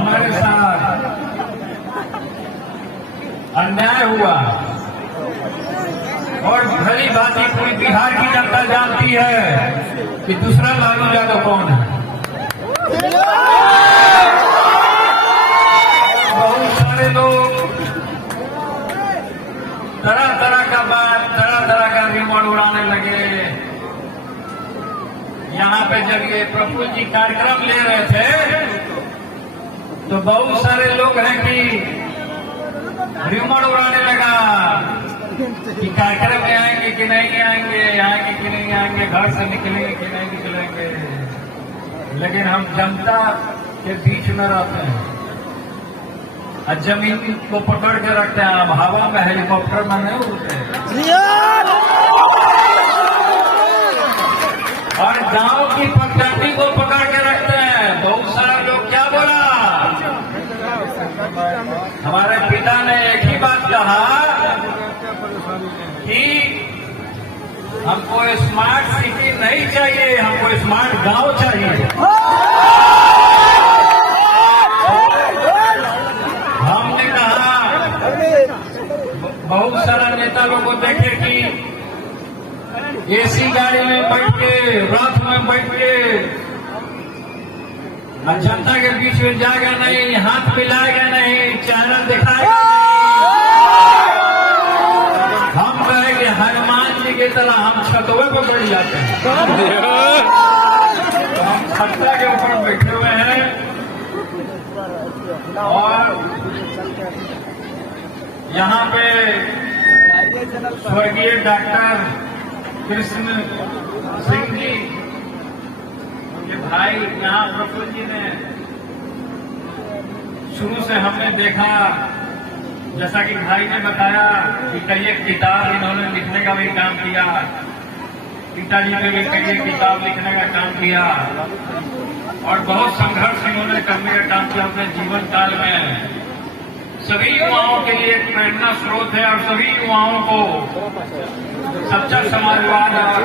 हमारे साथ अन्याय हुआ और भली भांति पूरी बिहार की जनता जानती है कि दूसरा लालू यादव कौन है। बहुत सारे लोग तरह तरह का बात, तरह तरह का रिमोट उड़ाने लगे। यहाँ पे जब ये प्रफुल्ल जी कार्यक्रम ले रहे थे तो बहुत सारे लोग हैं कि रिमोट उड़ाने लगा कि कार्यक्रम में आएंगे कि नहीं आएंगे, आएंगे कि नहीं आएंगे, घर से निकलेंगे कि नहीं निकलेंगे। लेकिन हम जनता के बीच में रहते हैं और जमीन को पकड़ के रखते हैं। हम हवा में हेलीकॉप्टर में नहीं उड़ते और गांव की पगडंडी को पकड़ के रखते हैं। बहुत सारा लोग क्या बोला, हमारे पिता ने एक ही बात कहा कि हमको स्मार्ट सिटी नहीं चाहिए, हमको स्मार्ट गांव चाहिए। हमने कहा, बहुत सारा नेता लोग को देखे कि एसी गाड़ी में बैठ के, रथ में बैठ के जनता के बीच में जाएगा नहीं, हाथ मिलाएगा नहीं, चेहरा दिखाएगा नहीं। हम कहेंगे हनुमान जी की तरह हम छतवे पर बैठ जाते हैं। तो हम छत्ता के ऊपर बैठे हुए हैं और यहाँ पे स्वर्गीय डॉक्टर कृष्ण सिंह जी के भाई, यहाँ प्रफुल्ल जी ने शुरू से हमने देखा, जैसा कि भाई ने बताया कि कई एक किताब इन्होंने लिखने का भी काम किया, पिताजी ने भी कई एक किताब लिखने का काम किया और बहुत संघर्ष इन्होंने करने का काम किया अपने जीवन काल में। सभी युवाओं के लिए एक प्रेरणा स्रोत है और सभी युवाओं को सच्चा समाजवाद और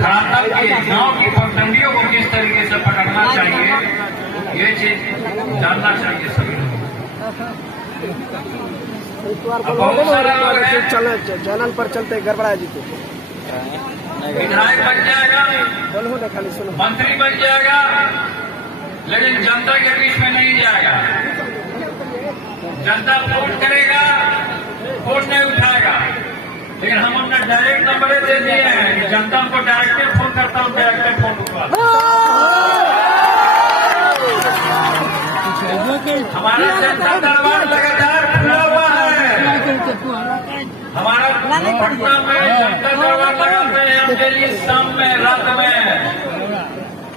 धरातल के गांव की पगडंडियों को किस तरीके से पकड़ना चाहिए, ये चीज जानना चाहिए सभी लोगों को। बहुत सारे लोग चैनल पर चलते गड़बड़ा जी को विधायक बन जाएगा, मंत्री बन जाएगा, लेकिन जनता के बीच में नहीं जाएगा। जनता वोट करेगा, वोट नहीं उठाएगा, लेकिन हम अपना डायरेक्ट नंबर दे दिए हैं कि जनता को डायरेक्ट फोन करता हूँ, डायरेक्ट फोन उठवा। हमारा जनता दरबार लगातार खुला हुआ है। हमारा पटना में जनता दरबार लगाते हैं हम डेली, शाम में, रात में,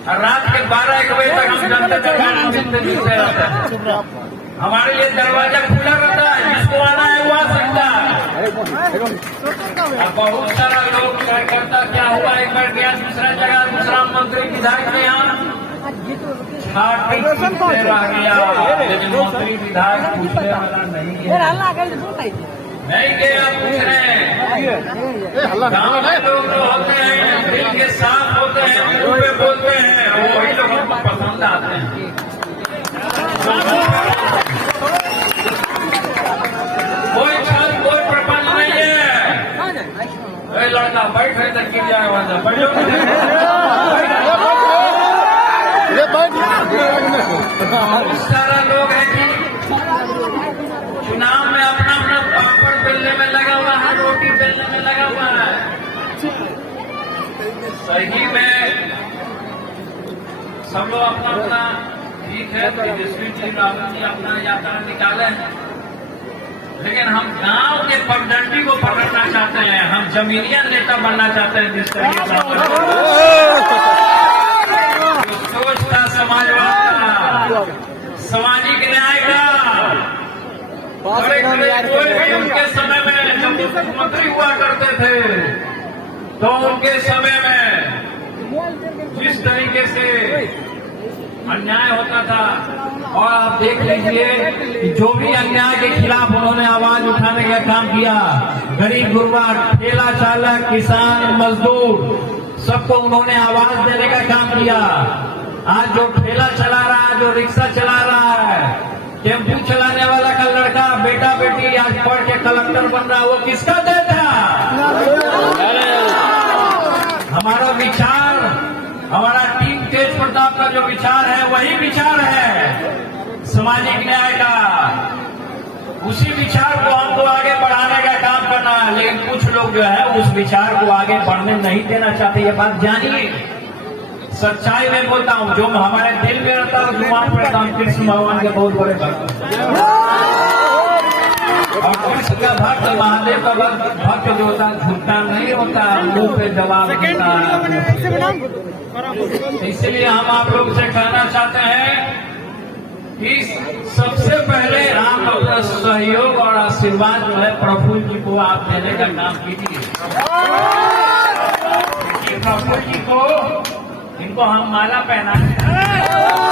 और रात के 12-1 बजे तक हम जनता दरबार मिलते रहते हैं। हमारे लिए दरवाजा खुला रहता है, जिसको आना है वो आ सकता है। बहुत सारा लोग कार्यकर्ता क्या हुआ, एक बार गया दूसरा जगह, दूसरा मंत्री विधायक के यहाँ रह गया, लेकिन मंत्री विधायक पूछने वाला नहीं है। नहीं गया पूछ रहे हैं। गाँव में लोग जो होते हैं दिल के साफ होते हैं, मुंह पे बोलते हैं, वही लोग हमको पसंद आते हैं। कोई छल, कोई प्रपंच नहीं है। लड़का बैठ रहे तक गिर जाएगा, वहां बैठो। बहुत सारा लोग है कि चुनाव में अपना अपना पापड़ बेलने में लगा हुआ है, रोटी बेलने में लगा हुआ है। सही में सब लोग अपना अपना, ठीक है, तेजस्वी जी, राहुल जी अपना यात्रा निकाले, लेकिन हम गांव के पगडंडी को पकड़ना चाहते हैं। हम जमीनिया नेता बनना चाहते हैं, जिस तरीके से सोचता समाजवाद का, सामाजिक न्याय का। कोई भी उनके समय में जब मुख्यमंत्री हुआ करते थे तो उनके समय में जिस तरीके से अन्याय होता था, और आप देख लीजिए कि जो भी अन्याय के खिलाफ उन्होंने आवाज उठाने का काम किया, गरीब गुरबा, ठेला चालक, किसान, मजदूर, सबको उन्होंने आवाज देने का काम किया। आज जो ठेला चला रहा है, जो रिक्शा चला रहा है, विचार है वही विचार है सामाजिक न्याय का। उसी विचार को हमको आगे बढ़ाने का काम करना है, लेकिन कुछ लोग जो है उस विचार को आगे बढ़ने नहीं देना चाहते। ये बात जानिए, सच्चाई में बोलता हूँ, जो हमारे दिल में रहता है जुबान पर रहता हूँ। कृष्ण भगवान के बहुत बड़े भक्त और कृष्ण का भक्त, महादेव का भक्त जो होता है झूठा नहीं होता, मुंह पे जवाब देता है। इसलिए हम आप लोग से कहना चाहते हैं कि सबसे पहले आप अपना सहयोग और आशीर्वाद जो है प्रफुल्ल जी को आप देने का काम कीजिए। प्रफुल्ल जी को इनको हम माला पहनाते हैं,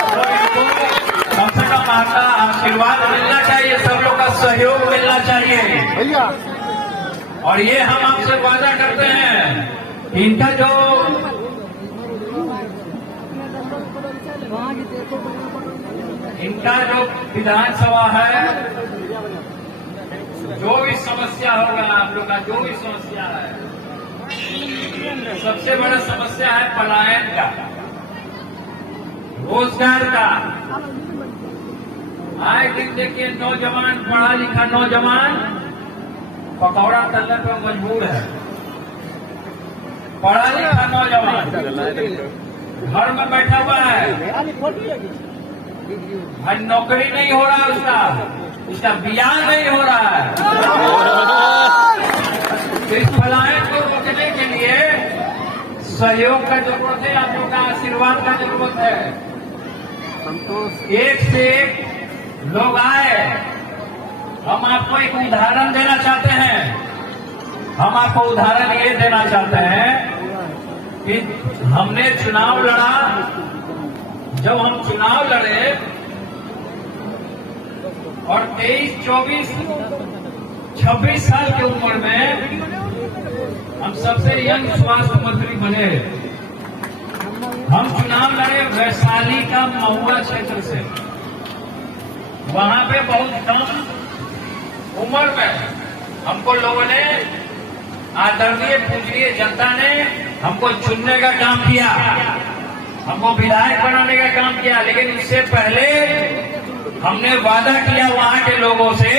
तो इनको कम से कम आपका आशीर्वाद मिलना चाहिए, सब लोग का सहयोग मिलना चाहिए। और ये हम आपसे वादा करते हैं कि इनका जो विधानसभा है, जो भी समस्या होगा आप लोग का, जो भी समस्या है, सबसे बड़ा समस्या है पलायन का, रोजगार का। आए दिन देखिए नौजवान, पढ़ा लिखा नौजवान पकौड़ा तलने पर मजबूर है। पढ़ा लिखा नौजवान घर में बैठा हुआ है, आज नौकरी नहीं हो रहा, उसका ब्याह नहीं हो रहा है। इस पलायन को रोकने के लिए सहयोग का जरूरत है, आप लोग का आशीर्वाद का जरूरत है। एक से एक लोग आए। हम आपको एक उदाहरण देना चाहते हैं। हम आपको उदाहरण ये देना चाहते हैं कि हमने चुनाव लड़ा। जब हम चुनाव लड़े और 23, 24, 26 साल की उम्र में हम सबसे यंग स्वास्थ्य मंत्री बने। हम चुनाव लड़े वैशाली का महुआ क्षेत्र से। वहां पे बहुत कम उम्र में हमको लोगों ने, आदरणीय पूजनीय जनता ने हमको चुनने का काम किया, हमको विधायक बनाने का काम किया। लेकिन इससे पहले हमने वादा किया वहां के लोगों से,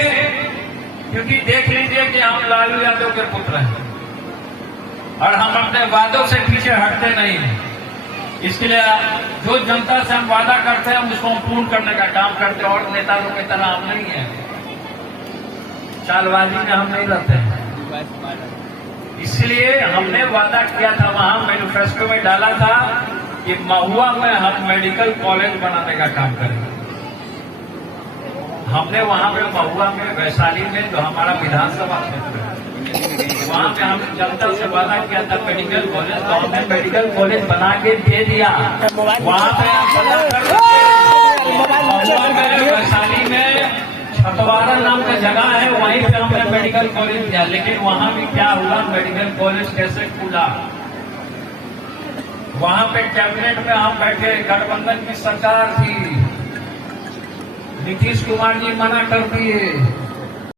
क्योंकि देख लीजिए कि हम लालू यादव के पुत्र हैं और हम अपने वादों से पीछे हटते नहीं हैं। इसके लिए जो जनता से हम वादा करते हैं उसको हम पूर्ण करने का काम करते हैं। और नेता लोग की तरह हम नहीं है, चालबाजी में हम नहीं रहते हैं। इसलिए हमने वादा किया था, वहां मैनिफेस्टो में डाला था कि महुआ में हम मेडिकल कॉलेज बनाने का काम करेंगे। हमने वहां पे महुआ में, वैशाली में जो हमारा विधानसभा क्षेत्र है, वहां पे हमने जनता से वादा किया था मेडिकल कॉलेज, तो हमने मेडिकल कॉलेज बना के दे दिया। वहां पे महुआ में, वैशाली में छतवारा नाम का जगह है, वहीं पे हमने मेडिकल कॉलेज दिया। लेकिन वहां भी क्या हुआ, मेडिकल कॉलेज कैसे खुला? वहां पे कैबिनेट में हम बैठे, गठबंधन की सरकार थी, नीतीश कुमार जी मना कर दिए।